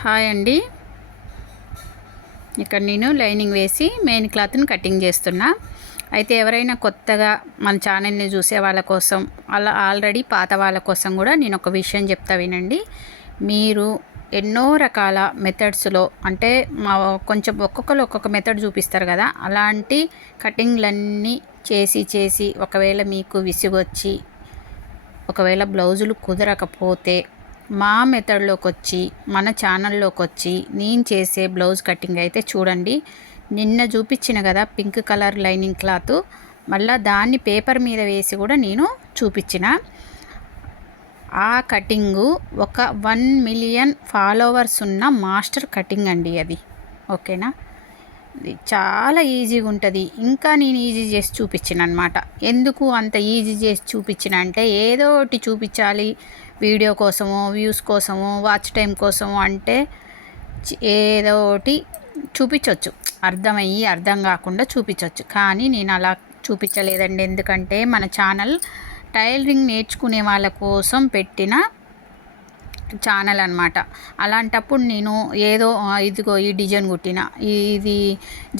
Hi అండి. ఇక్కడ నేను లైనింగ్ వేసి మెయిన్ క్లాత్ని కటింగ్ చేస్తున్నా. అయితే ఎవరైనా కొత్తగా మన ఛానల్ని చూసే వాళ్ళ కోసం, అలా ఆల్రెడీ పాత వాళ్ళ కోసం కూడా నేను ఒక విషయం చెప్తా వినండి. మీరు ఎన్నో రకాల మెథడ్స్లో అంటే కొంచెం ఒక్కొక్కరు ఒక్కొక్క మెథడ్ చూపిస్తారు కదా, అలాంటి కటింగ్లన్నీ చేసి ఒకవేళ మీకు విసుగొచ్చి ఒకవేళ బ్లౌజులు కుదరకపోతే మా మెథడ్లోకి వచ్చి మన ఛానల్లోకి వచ్చి నేను చేసే బ్లౌజ్ కటింగ్ అయితే చూడండి. నిన్న చూపించిన కదా పింక్ కలర్ లైనింగ్ క్లాత్, మళ్ళీ దాన్ని పేపర్ మీద వేసి కూడా నేను చూపించిన. ఆ కటింగు ఒక 1 మిలియన్ ఫాలోవర్స్ ఉన్న మాస్టర్ కటింగ్ అండి అది. ఓకేనా, చాలా ఈజీగా ఉంటుంది. ఇంకా నేను ఈజీ చేసి చూపించిన అనమాట. ఎందుకు అంత ఈజీ చేసి చూపించిన అంటే ఏదో ఒకటి చూపించాలి, వీడియో కోసమో వ్యూస్ కోసమో వాచ్ టైం కోసమో అంటే ఏదో ఒకటి చూపించవచ్చు, అర్థమయ్యి అర్థం కాకుండా చూపించవచ్చు. కానీ నేను అలా చూపించలేదండి. ఎందుకంటే మన ఛానల్ టైలరింగ్ నేర్చుకునే వాళ్ళ కోసం పెట్టిన ఛానల్ అనమాట. అలాంటప్పుడు నేను ఏదో ఇదిగో ఈ డిజైన్ కుట్టిన, ఇది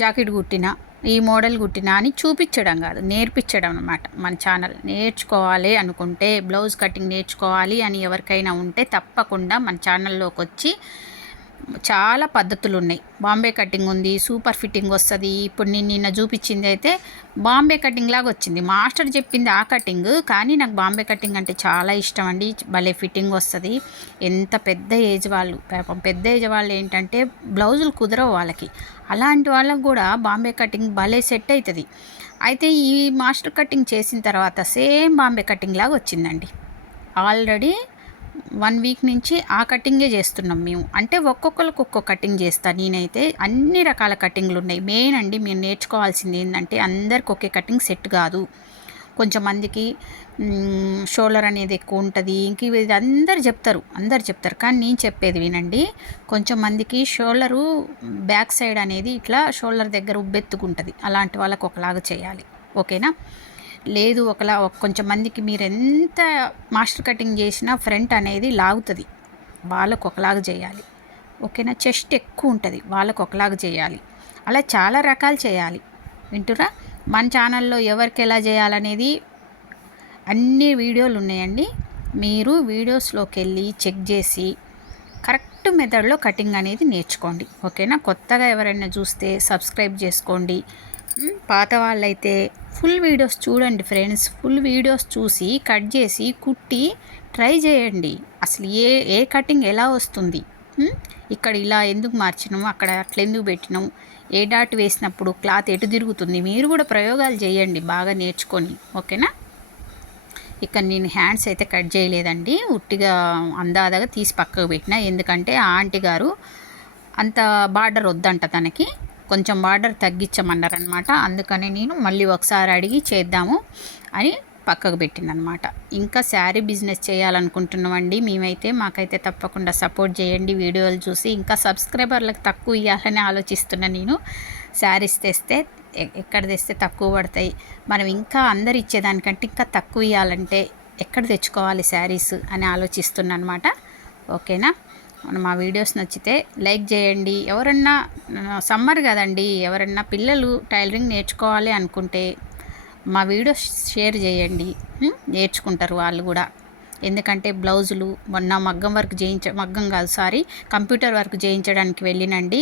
జాకెట్ కుట్టిన, ఈ మోడల్ కుట్టిన అని చూపించడం కాదు, నేర్పించడం అనమాట. మన ఛానల్ నేర్చుకోవాలి అనుకుంటే, బ్లౌజ్ కటింగ్ నేర్చుకోవాలి అని ఎవరికైనా ఉంటే తప్పకుండా మన ఛానల్లోకి వచ్చి చాలా పద్ధతులు ఉన్నాయి. బాంబే కటింగ్ ఉంది, సూపర్ ఫిట్టింగ్ వస్తుంది. ఇప్పుడు నేను నిన్న చూపించింది అయితే బాంబే కటింగ్ లాగా వచ్చింది. మాస్టర్ చెప్పింది ఆ కటింగ్, కానీ నాకు బాంబే కటింగ్ అంటే చాలా ఇష్టం అండి. భలే ఫిట్టింగ్ వస్తుంది. ఎంత పెద్ద ఏజ్ వాళ్ళు, పాపం పెద్ద ఏజ్ వాళ్ళు ఏంటంటే బ్లౌజులు కుదరవు వాళ్ళకి, అలాంటి వాళ్ళకు కూడా బాంబే కటింగ్ భలే సెట్ అవుతుంది. అయితే ఈ మాస్టర్ కటింగ్ చేసిన తర్వాత సేమ్ బాంబే కటింగ్ లాగా వచ్చిందండి. ఆల్రెడీ 1 వీక్ నుంచి ఆ కటింగే చేస్తున్నాం మేము. అంటే ఒక్కొక్కరికి ఒక్కొక్క కటింగ్ చేస్తాను నేనైతే. అన్ని రకాల కటింగ్లు ఉన్నాయి. మెయిన్ అండి మీరు నేర్చుకోవాల్సింది ఏంటంటే, అందరికి ఒకే కటింగ్ సెట్ కాదు. కొంచెంమందికి షోల్డర్ అనేది ఎక్కువ ఉంటుంది, ఇంక ఇది అందరు చెప్తారు కానీ నేను చెప్పేది వినండి. కొంచెం మందికి షోల్డరు బ్యాక్ సైడ్ అనేది ఇట్లా షోల్డర్ దగ్గర ఉబ్బెత్తుకుంటుంది, అలాంటి వాళ్ళకు ఒకలాగా చేయాలి. ఓకేనా, లేదు కొంచెం మందికి మీరు ఎంత మాస్టర్ కటింగ్ చేసినా ఫ్రంట్ అనేది లాగుతుంది, వాళ్ళకు ఒకలాగా చేయాలి. ఓకేనా, చెస్ట్ ఎక్కువ ఉంటుంది, వాళ్ళకు ఒకలాగా చేయాలి. అలా చాలా రకాలు చేయాలి. వింటురా, మన ఛానల్లో ఎవరికి ఎలా చేయాలనేది అన్ని వీడియోలు ఉన్నాయండి. మీరు వీడియోస్లోకి వెళ్ళి చెక్ చేసి కరెక్ట్ మెథడ్లో కటింగ్ అనేది నేర్చుకోండి. ఓకేనా, కొత్తగా ఎవరైనా చూస్తే సబ్స్క్రైబ్ చేసుకోండి. పాత వాళ్ళైతే ఫుల్ వీడియోస్ చూడండి ఫ్రెండ్స్. ఫుల్ వీడియోస్ చూసి కట్ చేసి కుట్టి ట్రై చేయండి. అసలు ఏ కటింగ్ ఎలా వస్తుంది, ఇక్కడ ఇలా ఎందుకు మార్చినాము, అక్కడ అట్లా ఎందుకు పెట్టినాము, ఏ డాట్ వేసినప్పుడు క్లాత్ ఎటు తిరుగుతుంది, మీరు కూడా ప్రయోగాలు చేయండి బాగా నేర్చుకొని. ఓకేనా, ఇక్కడ నేను హ్యాండ్స్ అయితే కట్ చేయలేదండి, ఉట్టిగా అందాదగా తీసి పక్కకు పెట్టిన. ఎందుకంటే ఆ ఆంటీ గారు అంత బార్డర్ వద్దంట, తనకి కొంచెం బార్డర్ తగ్గించమన్నారనమాట. అందుకని నేను మళ్ళీ ఒకసారి అడిగి చేద్దాము అని పక్కకు పెట్టిననమాట. ఇంకా శారీ బిజినెస్ చేయాలనుకుంటున్నామండి మేమైతే. మాకైతే తప్పకుండా సపోర్ట్ చేయండి వీడియోలు చూసి. ఇంకా సబ్స్క్రైబర్లకు తక్కువ ఇవ్వాలని ఆలోచిస్తున్నా నేను. శారీస్ తెస్తే ఎక్కడ తెస్తే తక్కువ పడతాయి, మనం ఇంకా అందరు ఇచ్చేదానికంటే ఇంకా తక్కువ ఇవ్వాలంటే ఎక్కడ తెచ్చుకోవాలి శారీస్ అని ఆలోచిస్తున్నా అనమాట. ఓకేనా, మా వీడియోస్ నచ్చితే లైక్ చేయండి. ఎవరన్నా సమ్మర్ కదండి, ఎవరన్నా పిల్లలు టైలరింగ్ నేర్చుకోవాలి అనుకుంటే మా వీడియోస్ షేర్ చేయండి, నేర్చుకుంటారు వాళ్ళు కూడా. ఎందుకంటే బ్లౌజులు మొన్న కంప్యూటర్ వర్క్ చేయించడానికి వెళ్ళినండి.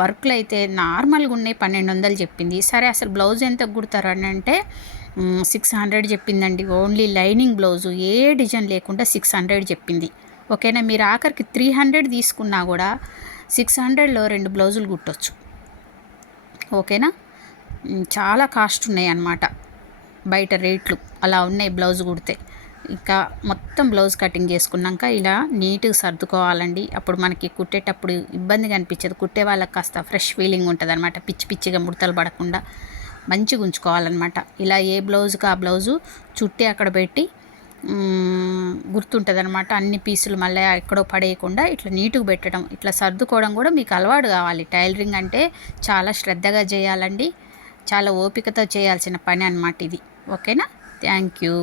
వర్క్లు అయితే నార్మల్గా ఉన్నాయి, 1200 చెప్పింది. సరే అసలు బ్లౌజ్ ఎంత కుడతారు అని అంటే 600 చెప్పిందండి. ఓన్లీ లైనింగ్ బ్లౌజు ఏ డిజైన్ లేకుండా 600 చెప్పింది. ఓకేనా, మీరు ఆఖరికి 300 తీసుకున్నా కూడా 600లో 2 బ్లౌజులు కుట్టవచ్చు. ఓకేనా, చాలా కాస్ట్ ఉన్నాయి అన్నమాట, బయట రేట్లు అలా ఉన్నాయి బ్లౌజ్ కుడితే. ఇంకా మొత్తం బ్లౌజ్ కటింగ్ చేసుకున్నాక ఇలా నీట్గా సర్దుకోవాలండి. అప్పుడు మనకి కుట్టేటప్పుడు ఇబ్బందిగా అనిపించదు, కుట్టే వాళ్ళకి కాస్త ఫ్రెష్ ఫీలింగ్ ఉంటుంది అనమాట. పిచ్చిగా ముడతలు పడకుండా మంచిగా ఉంచుకోవాలన్నమాట. ఇలా ఏ బ్లౌజుకి ఆ బ్లౌజు చుట్టి అక్కడ పెట్టి గుర్తుంటుంది అనమాట. అన్ని పీసులు మళ్ళీ ఎక్కడో పడేయకుండా ఇట్లా నీట్గా పెట్టడం, ఇట్లా సర్దుకోవడం కూడా మీకు అలవాటు కావాలి. టైలరింగ్ అంటే చాలా శ్రద్ధగా చేయాలండి, చాలా ఓపికతో చేయాల్సిన పని అన్నమాట ఇది. ఓకేనా, థ్యాంక్ యూ.